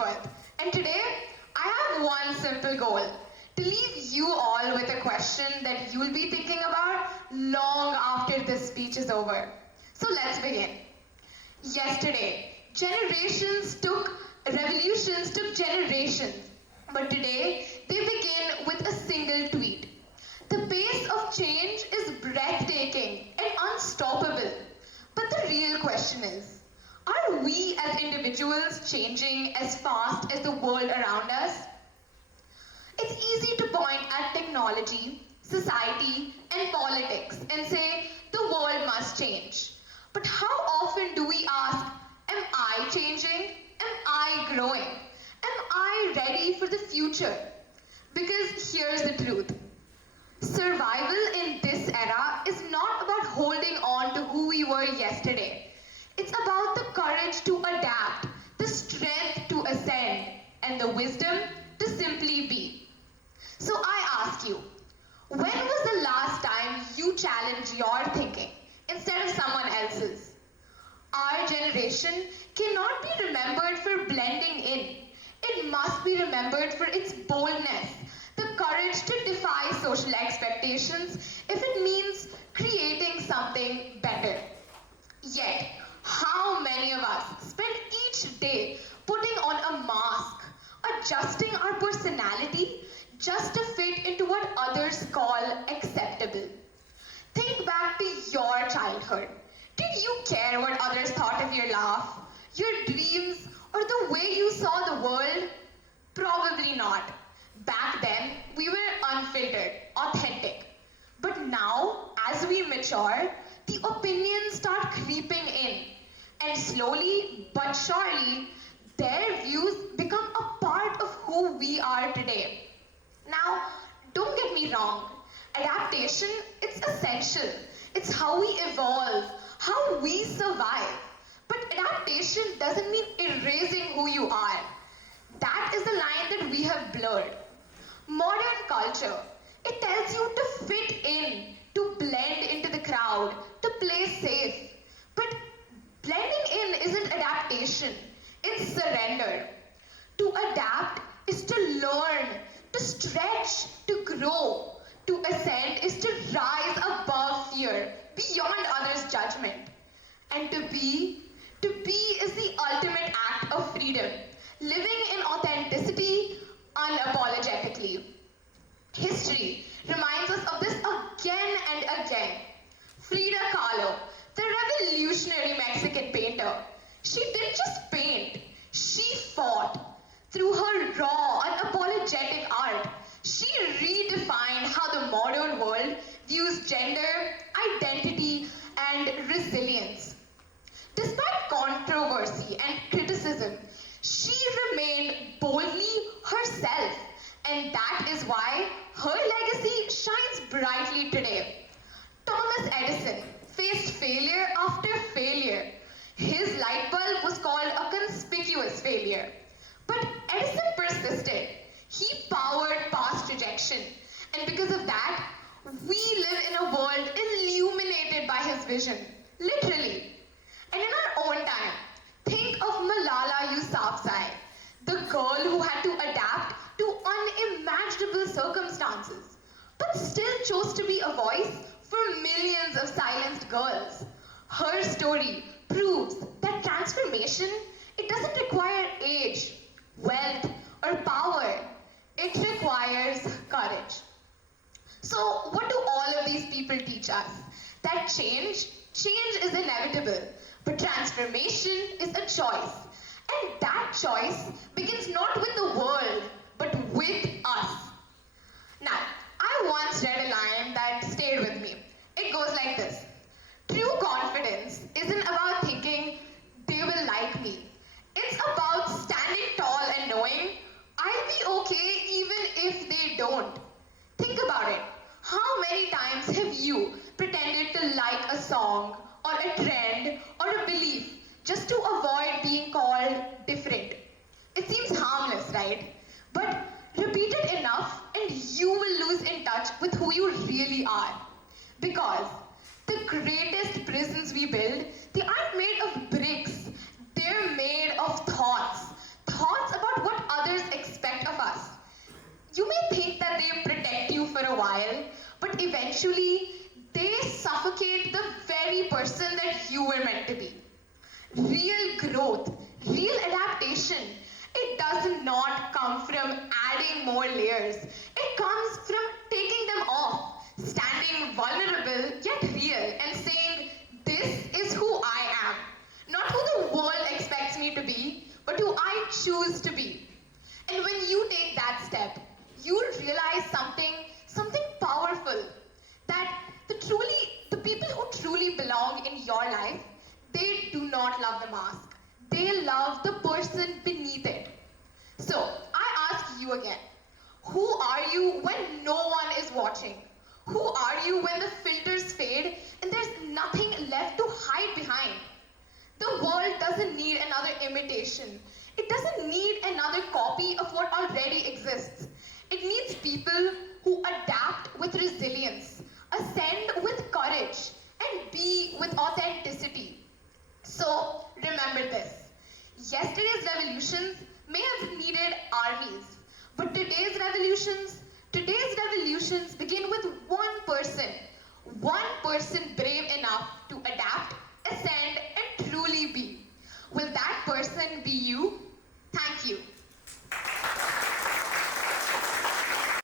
Ashwath, and today I have one simple goal: to leave you all with a question that you'll be thinking about long after this speech is over. So let's begin. Yesterday, revolutions took generations, but today they begin with a single tweet. The pace of change is breathtaking and unstoppable. But the real question is, are we as individuals changing as fast as the world around us? It's easy to point at technology, society, and politics and say the world must change. But how often do we ask, am I changing? Am I growing? Am I ready for the future? Because here's the truth. Survival in this era is not about holding on to who we were yesterday. It's about the courage to adapt, the strength to ascend, and the wisdom to simply be. So I ask you, when was the last time you challenged your thinking instead of someone else's? Our generation cannot be remembered for blending in. It must be remembered for its boldness, the courage to defy social expectations if it means creating something better. Yet, how many of us spend each day putting on a mask, adjusting our personality just to fit into what others call acceptable? Think back to your childhood. Did you care what others thought of your laugh, your dreams, or the way you saw the world? Probably not. Back then, we were unfiltered, authentic. But now, as we mature, the opinions start creeping in. And slowly but surely, their views become a part of who we are today. Now, don't get me wrong. Adaptation, it's essential. It's how we evolve, how we survive. But adaptation doesn't mean erasing who you are. That is the line that we have blurred. Modern culture, it tells you to fit in, to blend into the crowd, to play safe. But blending in isn't adaptation, it's surrender. To adapt is to learn, to stretch, to grow. To ascend is to rise above fear, beyond others' judgment. And to be is the ultimate act of freedom, living in authenticity unapologetically. History reminds us of this again and again. Frida Kahlo, the revolutionary Mexican painter, she didn't just paint, she fought. Through her raw, unapologetic art, she redefined how the modern world views gender, identity, and resilience. Despite controversy and criticism, she remained boldly herself, and that is why her legacy shines brightly today. Thomas Edison faced failure after failure. His light bulb was called a conspicuous failure. But Edison persisted. He powered past rejection. And because of that, we live in a world illuminated by his vision. Literally. And in our own time, think of Malala Yousafzai, the girl who had to adapt to unimaginable circumstances, but still chose to be a voice for millions of silenced girls. Her story proves that transformation, it doesn't require age, wealth, or power. It requires courage. So what do all of these people teach us? That change is inevitable, but transformation is a choice. And that choice begins not with the world, but with us. Now, I once read a line that stayed with me. It goes like this. True confidence isn't about thinking they will like me. It's about standing tall and knowing I'll be okay even if they don't. Think about it. How many times have you pretended to like a song or a trend or a belief just to avoid being called different? It seems harmless, right? But repeat it enough and you will lose in touch with who you really are. Because the greatest prisons we build, they aren't made of bricks. They're made of thoughts. Thoughts about You may think that they protect you for a while, but eventually they suffocate the very person that you were meant to be. Real growth, real adaptation, it does not come from adding more layers. It comes from taking them off, standing vulnerable yet real, and saying, this is who I am. Not who the world expects me to be, but who I choose to be. And when you take that step, you'll realize something powerful. That the people who truly belong in your life, they do not love the mask. They love the person beneath it. So, I ask you again, who are you when no one is watching? Who are you when the filters fade and there's nothing left to hide behind? The world doesn't need another imitation. It doesn't need another copy of what already exists. It needs people who adapt with resilience, ascend with courage, and be with authenticity. So, remember this. Yesterday's revolutions may have needed armies, but today's revolutions begin with one person brave enough to adapt, ascend, and truly be. Will that person be you? Thank you.